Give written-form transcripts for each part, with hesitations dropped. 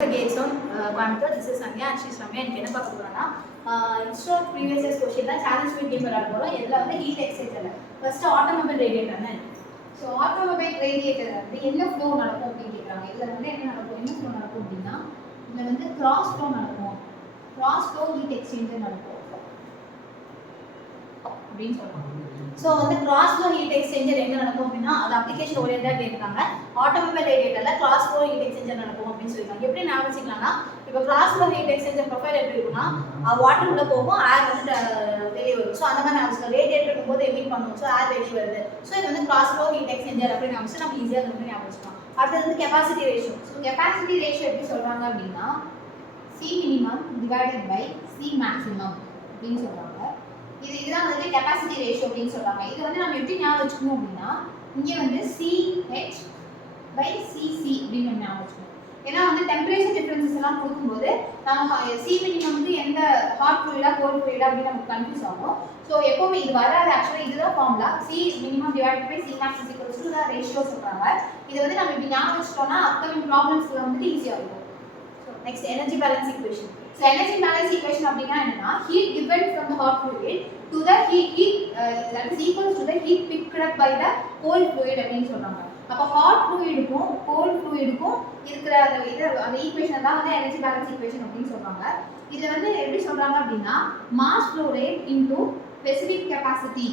Coimbatore. This is Sanya and she's Ramya. And என்ன பார்க்க போறோம்னா instead of previous year's question தான் challenge with game விளையாட போறோம். இதுல வந்து heat exchanger. First automobile radiator என்ன? So automobile radiator வந்து என்ன flow நடக்கும் அப்படி கேக்குறாங்க. இதுல வந்து என்ன நடக்கும்? என்ன flow நடக்கும் அப்படினா இதுல வந்து cross flow நடக்கும். Cross flow heat exchanger நடக்கும். அப்படினு சொல்றாங்க. So வந்து cross flow heat exchanger என்ன நடக்கும் அப்படினா அது அப்ளிகேஷன் ஓரியண்டடா கேக்குறாங்க. ஆட்டோமொபைல் ரேடியேட்டர்ல cross flow heat exchanger நடக்கும் அப்படினு சொல்றாங்க. எப்படி ஞாபகம் வச்சுக்கலாம்னா இப்போ cross flow heat exchanger profile எப்படி இருக்கும்னா வாட்டர் உள்ள போகும் ஏர் வந்து வெளிய வரும். சோ அந்த மாதிரி ஞாபகம் ரேடியேட்டர் இருக்கும்போது எமிட் பண்ணும். சோ ஏர் வெளிய வருது. சோ இது வந்து cross flow heat exchanger அப்படி ஞாபகம் நம்ம ஈஸியா ஞாபகம் வச்சுக்கலாம். அடுத்து வந்து capacity ratio. So capacity ratio எப்படி சொல்றாங்க அப்படினா C minimum divided by C maximum அப்படினு சொல்றாங்க. இதுதான் வந்து கெபாசிட்டி ரேஷியோ அப்படினு சொல்றாங்க. இது வந்து நம்ம எப்படி ஞாபகம் வச்சுக்கணும் அப்படினா இங்க வந்து CH by CC அப்படினு ஞாபகம் வச்சுக்கணும். ஏன்னா வந்து டெம்பரேச்சர் டிஃபரன்சஸ் எல்லாம் கொடுக்கும்போது நம்ம C minimum வந்து எந்த ஹாட் ஃப்ளூயிடா கோல்ட் ஃப்ளூயிடா அப்படி நமக்கு கன்ஃபியூஸ் ஆகும். சோ எப்பவுமே இது வராது. ஆக்சுவலி இதுதான் formula C minimum divided by C max is equal to the ratio சொல்றாங்க. இது வந்து நம்ம இப்படி ஞாபகம் வச்சிட்டோம்னா அப்கமிங் ப்ராப்ளம்ஸ்ல வந்து ஈஸியா இருக்கும். So next energy balance equation. So energy balance equation அப்படினா என்னன்னா heat given from the hot fluid to the heat that is equal to the heat picked up by the cold fluid அப்படினு சொல்றாங்க. அப்ப hot fluidக்கும் cold fluidக்கும் இருக்கிற அந்த equation தான் வந்து energy balance equation அப்படினு சொல்றாங்க. இதுல வந்து எப்படி சொல்றாங்க அப்படினா mass flow rate into specific capacity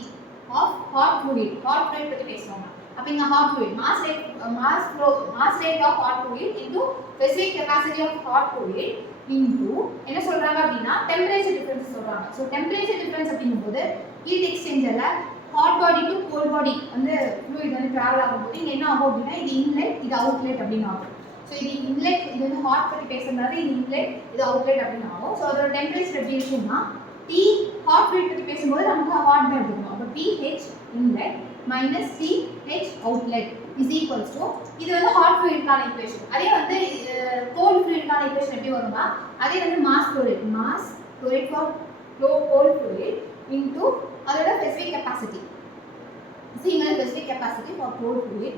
of hot fluid பத்தி பேசுவாங்க. அப்ப இங்க hot fluid mass rate of hot fluid into specific capacity of hot fluid into என்ன சொல்றாங்க அப்படினா temperature difference சொல்றாங்க. சோ temperature difference அப்படிங்கும்போது heat exchanger-ல hot body to cold body வந்து fluid வந்து travel ஆகும்போது இங்க என்ன ஆகும் அப்படினா இது inlet இது outlet அப்படினு ஆகும். சோ இது inlet இது வந்து hot பத்தி பேசுறதால இது inlet இது outlet அப்படினு ஆகும். சோ அதோட temperature எப்படி இருக்கும்னா T hot fluid பத்தி பேசும்போது நமக்கு hot தான் எடுக்கணும். அப்ப TH inlet minus TH outlet is equals to இது வந்து hot fluid கான ஈக்குவேஷன். அதே வந்து cold fluid கான ஈக்குவேஷன் எப்படி வரும்னா அதே வந்து mass flow rate for cold fluid into அதோட specific capacity. Single specific capacity for cold fluid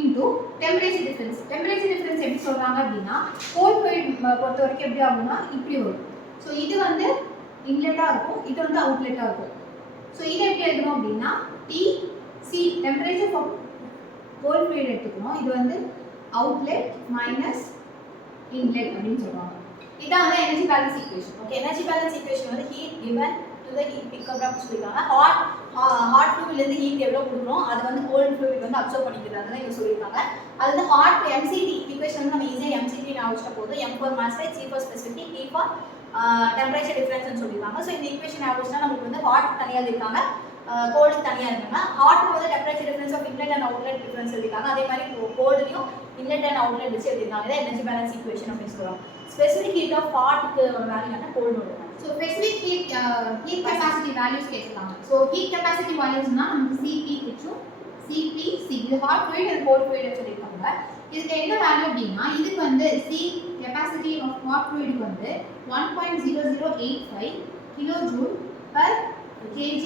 into temperature difference. Temperature difference எப்படி சொல்றாங்க அப்படினா cold fluid பொறுத்த வரைக்கும் எப்படி ஆகும்னா இப்படி வரும். சோ இது வந்து இன்லெட்டா இருக்கும் இது வந்து அவுட்லெட்டா இருக்கும். சோ இது எப்படி எழுதணும் அப்படினா TC temperature for cold fluid எடுத்துக்கணும். இது வந்து outlet minus inlet அப்படினு சொல்றாங்க. இதான் வந்து energy balance equation. Okay energy balance equation வந்து heat given to the heat pickup னு சொல்லிருக்காங்க. hot fluid ல இருந்து heat எவ்வளவு கொடுக்குறோம் அது வந்து cold fluid வந்து அப்சர்வ் பண்ணிக்கிறதுன்னு இங்க சொல்லிருக்காங்க. அது வந்து hot MCT equation வந்து நம்ம ஈஸியா MCT ஞாபகம் வச்சா போதும். M for mass rate, C for specific, T for temperature difference னு சொல்லிருக்காங்க. சோ இந்த ஈக்குவேஷன் ஞாபகம் வச்சா நமக்கு வந்து hot தனியா இருக்காங்க கோல்ட் தனியா இருக்காங்க. ஹாட் வந்து temperature difference of inlet and outlet difference எழுதிருக்காங்க. அதே மாதிரி கோல்ட்லயும் இன்லெட் அண்ட் அவுட்லெட் வச்சு எழுதிருக்காங்க. இதை எனர்ஜி பேலன்ஸ் ஈக்குவேஷன் அப்படின்னு சொல்றாங்க. ஸ்பெசிபிக் ஹீட் ஆஃப் ஹாட்க்கு வேல்யூ என்ன கோல்டோட. So specific heat capacity values கேட்கலாம். சோ ஹீட் கெபாசிட்டி வேல்யூஸ்னா நமக்கு Cp ஹெச்சும் Cpc இது hot fluid and cold fluid சொல்லிருக்காங்க. இதுக்கு என்ன வேல்யூ அப்படினா இதுக்கு வந்து C capacity of hot fluid வந்து 1.0085 kilojoule per kg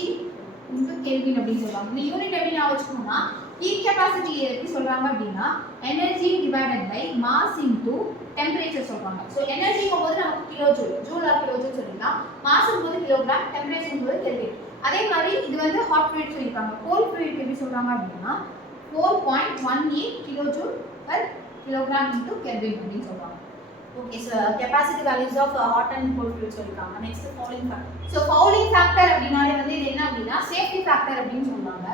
into Kelvin அப்படின்னு சொல்றாங்க. இந்த யூனிட் எப்படி ஞாபகம் வச்சுக்கணும்னா ஹீட் கெபாசிட்டி எப்படி சொல்றாங்க அப்படினா energy divided by mass into temperature சொல்றாங்க. சோ எனர்ஜிங்கும்போது நமக்கு கிலோஜூல் ஜூல் ஆர் கிலோஜூல் சொல்லிடலாம். மாஸ்ங்கும்போது கிலோகிராம், டெம்பரேச்சர்ங்கும்போது கெல்வின். அதே மாதிரி இது வந்து ஹாட் ஃப்ளூயிட் சொல்லிருக்காங்க. கோல்ட் ஃப்ளூயிட் எப்படி சொல்றாங்க அப்படினா 4.18 kilojoule per kilogram into Kelvin அப்படின்னு சொல்றாங்க. Okay, so capacity values of hot and cold fluid சொல்லிருக்காங்க. Next fouling factor. So fouling factor அப்படினாலே வந்து இது என்ன அப்படினா சேஃப்டி ஃபேக்டர் அப்படினு சொல்றாங்க.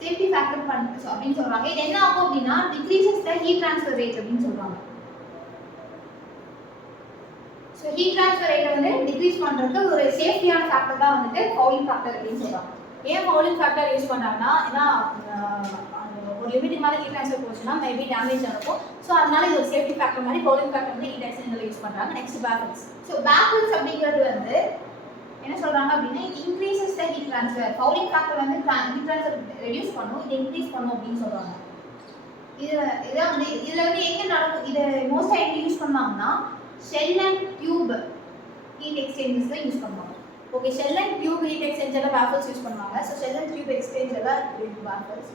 சேஃப்டி ஃபேக்டர் அப்படினு சொல்றாங்க. இது என்ன ஆகும் அப்படினா decreases the heat transfer rate அப்படினு சொல்றாங்க. So heat transfer rate வந்து decrease பண்றதுக்கு ஒரு சேஃப்டியான ஃபேக்டர் தான் வந்து fouling factor அப்படினு சொல்றாங்க. ஏன் fouling factor யூஸ் பண்றாங்கன்னா ஏனா ஒரு லிமிட் மேல ஹீட் ட்ரான்ஸ்ஃபர் போச்சுனா மேபி டேமேஜ் ஆகும். சோ அதனால இது ஒரு சேஃப்டி ஃபேக்டர் மாதிரி fouling factor வந்து ஹீட் எக்ஸ்சேஞ்சர்ல யூஸ் பண்றாங்க. நெக்ஸ்ட் பேஃபில்ஸ். சோ பேஃபில்ஸ் அப்படிங்கிறது வந்து என்ன சொல்றாங்க அப்படினா it increases the heat transfer. fouling factor வந்து heat transfer ரெடியூஸ் பண்ணும் இது இன்கிரீஸ் பண்ணும் அப்படினு சொல்றாங்க. இதுல வந்து எங்க நடக்கும் இது மோஸ்ட் டைம் யூஸ் பண்ணுவாங்கன்னா ஷெல் அண்ட் டியூப் ஹீட் எக்ஸ்சேஞ்சர்ஸ்ல யூஸ் பண்ணுவாங்க. Okay shell and tube heat எக்ஸ்சேஞ்சர்ல பேஃபில்ஸ் யூஸ் பண்ணுவாங்க. சோ ஷெல் அண்ட் டியூப் எக்ஸ்சேஞ்சர்ல பேஃபில்ஸ்.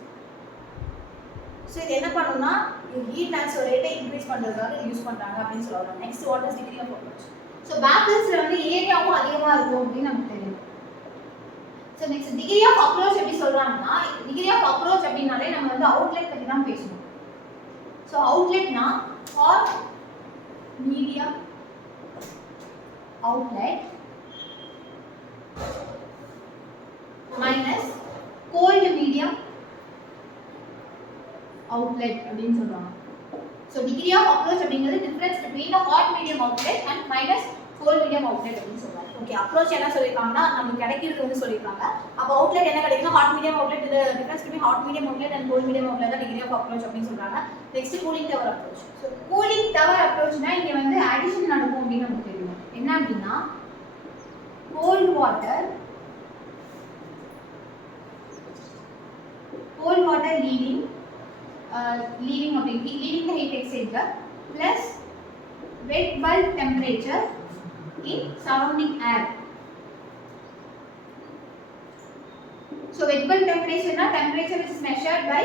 ஸோ இது என்ன பண்ணுன்னா ஹீட் ட்ரான்ஸ்ஃபர் ரேட்டை இன்க்ரீஸ் பண்ணுறதுக்காக யூஸ் பண்ணுறாங்க அப்படின்னு சொல்லுவாங்க. Next what is degree of approach. So பேக்கிள்ஸில் வந்து ஏரியாவும் அதிகமாக இருக்கும் அப்படின்னு நமக்கு தெரியும். So next degree of approach எப்படி சொல்கிறாங்கன்னா, டிகிரி ஆஃப் அப்ரோச் அப்படின்னாலே நம்ம வந்து அவுட்லெட் பற்றி தான் பேசணும். ஸோ அவுட்லெட்னா hot medium outlet minus cold medium outlet அப்படின்னு சொல்றாங்க. ஸோ டிகிரி ஆஃப் அப்ரோச் அப்படிங்கிறது difference between the hot medium outlet and minus cold medium outlet அப்படின்னு சொல்றாங்க. ஓகே, அப்ரோச் என்ன சொல்லியிருக்காங்கன்னா நமக்கு கிடைக்கிறது வந்து சொல்லியிருக்காங்க. அப்போ அவுட்லெட் என்ன கிடைக்குன்னா ஹாட் மீடியம் அவுட்லெட். இது difference between hot medium outlet and cold medium outlet தான் டிகிரி ஆஃப் அப்ரோச் அப்படின்னு சொல்றாங்க. Next cooling tower approach. So cooling tower அப்ரோச்னா இங்க வந்து அடிஷன் நடக்கும் அப்படின்னு நமக்கு தெரியும். என்ன அப்படின்னா cold water leaving the heat exchanger plus wet bulb temperature in surrounding air. So wet bulb temperature na temperature is measured by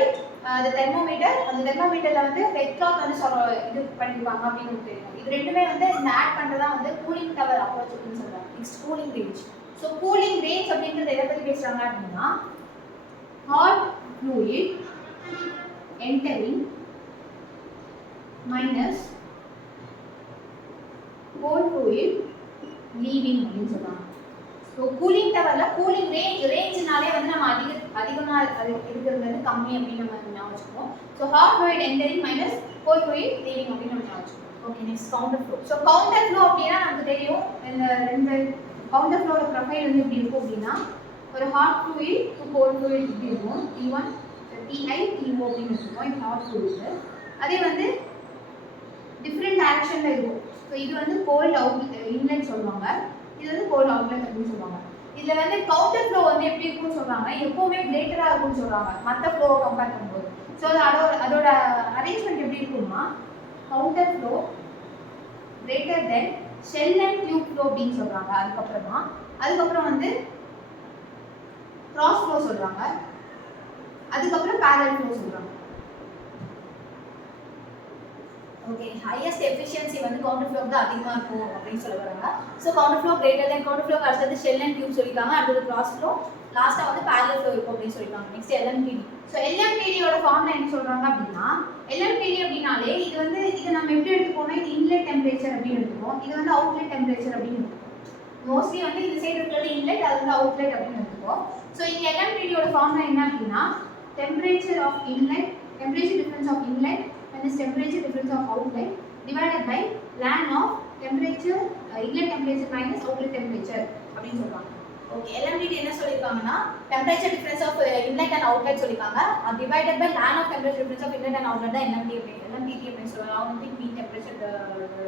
the thermometer. அந்த thermometerல வந்து wet cloth வந்து இது பண்ணிருப்பாங்க அப்படினு தெரியும். இது ரெண்டுமே வந்து இந்த ஆட் பண்றதா வந்து cooling tower approach அப்படினு சொல்றாங்க. Next cooling range. So cooling range அப்படிங்கறது எதை பத்தி பேசுறாங்க அப்படினா hot fluid entering minus cold fluid leaving அப்படின்னு சொல்றாங்க. ஸோ கூலிங் டவர்ல கூலிங் ரேஞ்ச்னாலே வந்து நம்ம அதிகமாக இருக்கிறது வந்து கம்மி அப்படின்னு நம்ம ஞாபகம் வச்சுக்கோம். So hot fluid entering minus cold fluid leaving அப்படின்னு நம்ம ஞாபகம் வச்சுக்கோம். Okay, next counter flow. So counter flow அப்படின்னா நமக்கு தெரியும் இந்த ரெண்டு கவுண்டர் ஃப்ளோட ப்ரொஃபைல் வந்து எப்படி இருக்கும் அப்படின்னா ஒரு hot fluid to cold fluid இப்படி இருக்கும். T1 TI TO அப்படின்னு இருக்கும். இது ஹாட் ஃப்ளூயிட். அதே வந்து டிஃப்ரெண்ட் டைரக்ஷன்ல இருக்கும். ஸோ இது வந்து கோல்ட் அவுட் இன்லெட் சொல்லுவாங்க, இது வந்து கோல்ட் அவுட்லெட் அப்படின்னு சொல்லுவாங்க. இதுல வந்து கவுண்டர் ஃப்ளோ வந்து எப்படி இருக்கும்னு சொல்றாங்க, எப்பவுமே கிரேட்டரா இருக்கும்னு சொல்றாங்க மற்ற ஃப்ளோவை கம்பேர் பண்ணும்போது. ஸோ அதோட அரேஞ்ச்மெண்ட் எப்படி இருக்கும்னா counter flow greater then shell and tube flow அப்படின்னு சொல்றாங்க. அதுக்கப்புறம் வந்து கிராஸ் ஃப்ளோ சொல்றாங்க. அதுக்கப்புறம் பேரலல் ஃப்ளோ சொல்றாங்க. ஓகே, ஹையஸ்ட் எஃபிஷியன்சி வந்து கவுண்டர் ஃப்ளோ தான் அதிகமா இருக்கும் அப்படின்னு சொல்ல வராங்க. So counter flow greater then counter flow அடுத்தது ஷெல் அண்ட் டியூப் சொல்லிருக்காங்க. அடுத்தது கிராஸ் ஃப்ளோ, லாஸ்டா வந்து பேரலல் ஃப்ளோ இருக்கும் அப்படின்னு சொல்லிருக்காங்க. Next LMTD. ஸோ LMTDயோட ஃபார்முலா என்ன சொல்றாங்க அப்படின்னா LMTD அப்படினாலே இது நம்ம எப்படி எடுத்துப்போம்னா இது இன்லெட் டெம்பரேச்சர் அப்படின்னு எடுத்துப்போம், இது வந்து அவுட்லெட் டெம்பரேச்சர் அப்படின்னு எடுத்துப்போம். மோஸ்ட்லி வந்து இந்த சைடு இருக்கிறது இன்லெட், அது வந்து அவுட்லெட் அப்படின்னு எடுத்துப்போம். ஸோ இங்க LMTDயோட ஃபார்முலா என்ன அப்படின்னா temperature difference of inlet minus temperature difference of outlet divided by ln of temperature inlet temperature minus outlet temperature அப்படின்னு சொல்றாங்க. ஓகே, LMTD என்ன சொல்லிருக்காங்கன்னா temperature difference of inlet and outlet சொல்லிருக்காங்க. divided by ln of temperature difference of inlet and outlet தான் LMTD அப்படின்னு சொல்றாங்க. Limiting mean temperature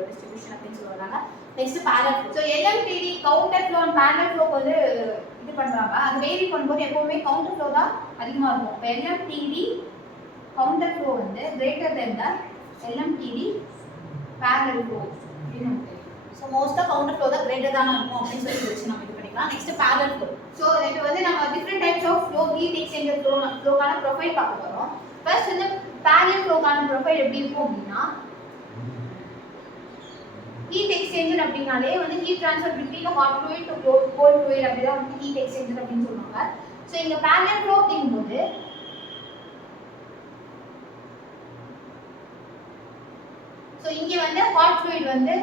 distribution அப்படின்னு சொல்றாங்க. Next parallel flow. So LMTD counter flow and parallel flow வந்து இது பண்றாங்க. அது வேரி பண்ணும்போது எப்பவுமே counter flow தான் அதிகமா இருக்கும். அப்ப LMTD counter flow வந்து greater than the LMTD parallel flow அப்படின்னு நமக்கு தெரியும். ஸோ மோஸ்டா counter flow தான் greater தான இருக்கும் அப்படின்னு சொல்லி வச்சு நம்ம இது பண்ணிக்கலாம். Next parallel flow. ஸோ இது வந்து நம்ம different types of flow heat exchanger flowக்கான ப்ரொஃபைல் பார்க்க போறோம். ஃபர்ஸ்ட் வந்து parallel flowக்கான ப்ரொஃபைல் எப்படி இருக்கும் அப்படின்னா heat exchanger அப்படினாலே வந்து heat transfer between the hot fluid to cold fluid அப்படிதான் வந்து heat exchanger அப்படின்னு சொல்றாங்க. ஸோ இங்க parallel flow அப்படிங்கும்போது ஸோ இங்க வந்து ஹாட் fluid வந்து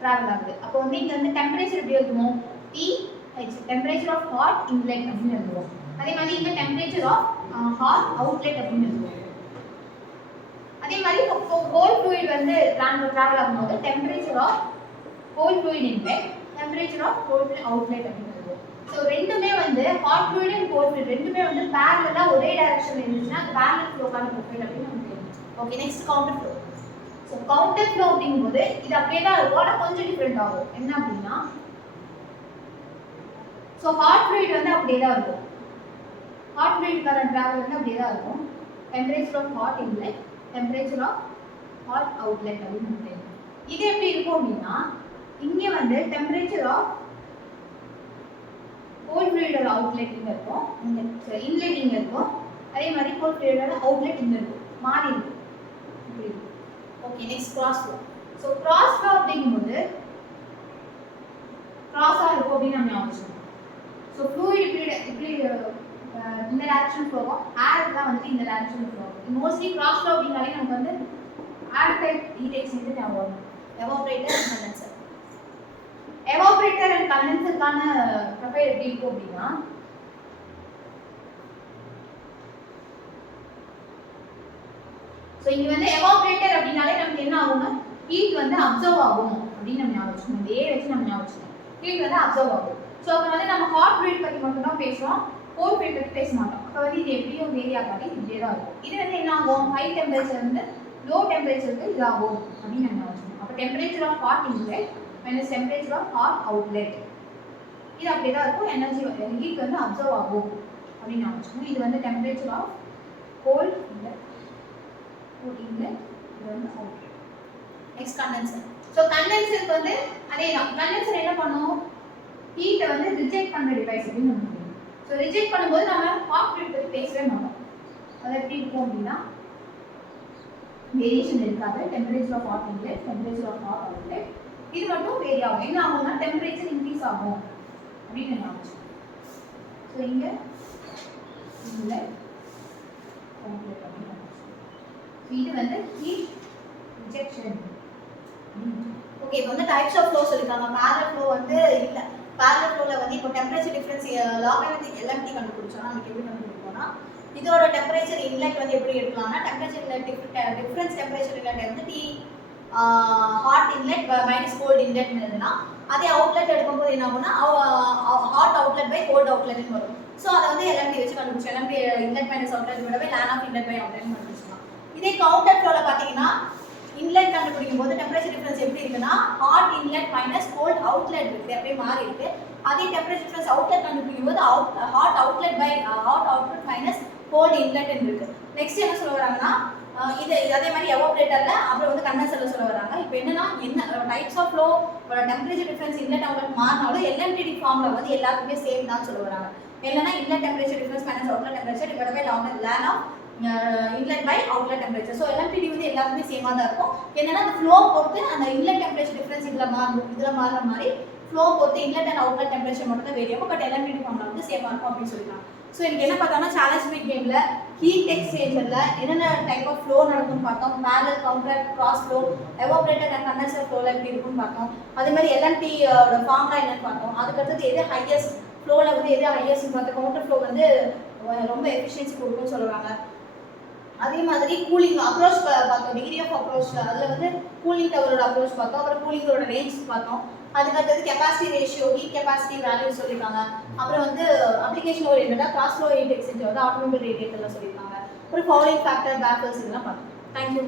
டிராவல் ஆகுது. அப்போ வந்து இங்க வந்து டெம்பரேச்சர் எப்படி இருக்கும் TH temperature of hot inlet அப்படின்னு எழுதுவோம். அதே மாதிரி இங்க டெம்பரேச்சர் ஆஃப் ஹாட் அவுட்லெட் அப்படின்னு எழுதுவோம். அதே மாதிரி கோல்ட் fluid வந்து டிராவல் ஆகும்போது temperature of cold fluid inlet temperature of cold outlet அப்படின்னு எழுதுவோம். ஸோ ரெண்டுமே வந்து hot fluid and cold fluid ரெண்டுமே வந்து பேரலலா ஒரே டைரக்ஷன்ல இருந்துச்சுன்னா அது பேரலல் ஃப்ளோக்கான ப்ரொஃபைல் அப்படின்னு நமக்கு தெரியும். Okay, next counter flow. So counter flow அப்படிங்கும்போது இது அப்படியே தான் இருக்கும், ஆனால் கொஞ்சம் டிஃப்ரெண்ட் ஆகும். என்ன அப்படின்னா ஸோ ஹாட் fluid வந்து அப்படியே தான் இருக்கும். ஹாட் fluidக்கான டிராவல் வந்து அப்படியே தான் இருக்கும். Temperature of hot inlet temperature of hot outlet அப்படின்னு நமக்கு தெரியும். இது எப்படி இருக்கும் அப்படின்னா இங்க வந்து டெம்பரேச்சர் ஆஃப் கோல்ட் fluidோட அவுட்லெட் இங்க இருக்கும், இங்க இன்லெட் இங்க இருக்கும். அதே மாதிரி கோல்ட் fluidோட அவுட்லெட் இங்க இருக்கும். மாறி இருக்கு. Okay, next cross flow. So cross flow அப்படிங்கும்போது கிராஸாக இருக்கும் அப்படின்னு நம்ம ஞாபகம் வச்சுக்கணும். ஸோ ஃப்ளூயிட் இப்படி இந்த டைரக்ஷன் ஃப்ளோவும் ஏர் தான் வந்து இந்த direction flow. Mostly cross flow அப்படின்னாலே நமக்கு வந்து ஏர் டைப் ஹீட் எக்ஸ்சேஞ்சர் ஞாபகம் வரும். Evaporator and condenser. Evaporator and கண்டென்சருக்கான ப்ரொஃபைல் எப்படி இருக்கும் அப்படின்னா ஸோ இங்கே வந்து எவாபரேட்டர் அப்படின்னாலே நமக்கு என்ன ஆகும்னா ஹீட் வந்து அப்சர்வ் ஆகும் அப்படின்னு நம்ம ஞாபகம் வச்சுக்கணும். இந்த ஏ வச்சு நம்ம ஞாபகம் வச்சுக்கணும். ஹீட் வந்து அப்சர்வ் ஆகும். ஸோ அப்போ வந்து நம்ம ஹாட் ஃப்ளூயிட் பற்றி மட்டும் தான் பேசுவோம், கோல்ட் ஃப்ளூயிட் பற்றி பேச மாட்டோம். அப்போ வந்து இது எப்படியும் வேரி ஆகாது, இப்படியே தான் இருக்கும். இது வந்து என்ன ஆகும், ஹை டெம்பரேச்சர் வந்து லோ டெம்பரேச்சருக்கு இதாகும் அப்படின்னு நம்ம ஞாபகம் வச்சுக்கணும். அப்போ temperature of hot inlet minus temperature of hot outlet, இது அப்படியே தான் இருக்கும். எனர்ஜி ஹீட் வந்து அப்சர்வ் ஆகும் அப்படின்னு ஞாபகம் வச்சுக்கணும். இது வந்து டெம்பரேச்சர் ஆஃப் கோல்ட் இன்லெட், இது வந்து அவுட்லெட். Next condenser. ஸோ கண்டென்சருக்கு வந்து அதே தான். கண்டென்சர் என்ன பண்ணும், ஹீட்டை வந்து ரிஜெக்ட் பண்ணுற டிவைஸ் அப்படின்னு நம்ம சொல்லுவோம். ஸோ ரிஜெக்ட் பண்ணும்போது நம்ம ஹாட் ஃப்ளூயிட் பற்றி பேசவே மாட்டோம். அது எப்படி இருக்கும் அப்படின்னா வேரியேஷன் இருக்காது. Temperature of hot inlet, temperature of hot outlet, இது மட்டும் வேரி ஆகும். என்ன ஆகும்னா டெம்பரேச்சர் இன்க்ரீஸ் ஆகும் அப்படின்னு ஞாபகம். ஸோ இங்கே இன்லெட் அவுட்லெட் அப்படின்னு இது வந்து ஹீட் ரிஜெக்ஷன். ஓகே, இப்போ வந்து டைப்ஸ் ஆஃப் ஃப்ளோ சொல்லிருக்காங்க. பேரலல் ஃப்ளோ வந்து இல்ல. பேரலல் ஃப்ளோல வந்து இப்போ டெம்பரேச்சர் டிஃபரன்ஸ் லாகரித்மிக் எல்எம்டி கண்டுபிடிச்சோம்னா நமக்கு எப்படி கண்டுபிடிப்போம்னா இதோட டெம்பரேச்சர் இன்லெட் வந்து எப்படி எடுக்கலாம்னா டெம்பரேச்சர் டிஃபரன்ஸ் டெம்பரேச்சர் இன்லெட் வந்து T hot inlet minus cold inlet இருந்ததுன்னா அதே அவுட்லெட் எடுக்கும்போது என்ன ஆகும்னா ஹாட் அவுட்லெட் பை கோல்ட் அவுட்லெட்னு வரும். ஸோ அதை வந்து எல்எம்டி வச்சு கண்டுபிடிச்சோம். எல்எம்டி இன்லெட் மைனஸ் அவுட்லெட் விடவே ln of inlet by outlet கண்டுபிடிச்சோம். இதே கவுண்டர் ஃப்ளோல பார்த்தீங்கன்னா இன்லெட் கண்டுபிடிக்கும் போது டெம்பரேச்சர் டிஃபரன்ஸ் எப்படி இருக்குன்னா hot inlet minus cold outlet இருக்கு, அப்படியே மாறி இருக்கு. அதே டெம்பரேச்சர் டிஃபரன்ஸ் அவுட்லெட் கண்டுபிடிக்கும் போது hot outlet by hot outlet minus cold inlet இருக்கு. நெக்ஸ்ட் என்ன சொல்ல வராங்கன்னா இது அதே மாதிரி எவாபரேட்டர்ல அப்புறம் வந்து கண்டென்சர்ல சொல்ல வராங்க. இப்போ என்னன்னா என்ன types of flow temperature difference inlet outlet மாறினாலும் எல்எம்டிடி ஃபார்ம்ல வந்து எல்லாத்துக்குமே சேம் தான் சொல்ல வராங்க. என்னன்னா inlet temperature difference minus outlet temperature divided by ln of inlet by outlet temperature. So LMTD வந்து எல்லாத்துக்குமே சேமாக தான் இருக்கும். என்னன்னா அந்த ஃப்ளோ பொறுத்து அந்த இன்லெட் டெம்பரேச்சர் டிஃபரன்ஸ் இதில் மாறுற மாதிரி ஃப்ளோ பொறுத்து இன்லெட் அண்ட் அவுட்லெட் டெம்பரேச்சர் மட்டும் தான் வேரி ஆகும். பட் எல்எம்டிடி ஃபார்ம்ல வந்து சேமாக இருக்கும் அப்படின்னு சொல்லிக்கலாம். ஸோ எனக்கு என்ன பார்த்தோம்னா சேலஞ்ச் பிட் கேமில் ஹீட் எக்ஸ்சேஞ்சரில் என்னென்ன டைப் ஆஃப் ஃப்ளோ நடக்கும்னு பார்த்தோம். Parallel, counter, cross flow, evaporator and condenser ஃப்ளோவில் எப்படி இருக்குன்னு பார்த்தோம். அதே மாதிரி எல்எம்டியோட ஃபார்ம்லாம் என்னன்னு பார்த்தோம். அதுக்கடுத்தது எது ஹையஸ்ட் ஃப்ளோவில் வந்து எது ஹையஸ்ட்னு பார்த்தோம். கவுண்டர் ஃப்ளோ வந்து ரொம்ப எஃபிஷியன்சி கொடுக்குன்னு சொல்லுவாங்க. அதே மாதிரி கூலிங் அப்ரோச் பார்த்தோம், டிகிரி ஆஃப் அப்ரோச், அதில் வந்து கூலிங் டவரோட அப்ரோச் பார்த்தோம். அப்புறம் கூலிங்கோட ரேஞ்ச் பார்த்தோம். அதுக்கடுத்தது capacity ratio, heat capacity value சொல்லியிருக்காங்க. அப்புறம் வந்து அப்ளிகேஷன் ஓரியன்டாக கிராஸ் ஃப்ளோ ஹீட் எக்ஸ்சேஞ்சர் வந்து ஆட்டோமொபைல் ரேடியேட்டரில் சொல்லியிருக்காங்க. அப்புறம் ஃபவுலிங் ஃபேக்டர், பேக்கல்ஸ் இதெல்லாம் பார்த்தோம். தேங்க்யூ.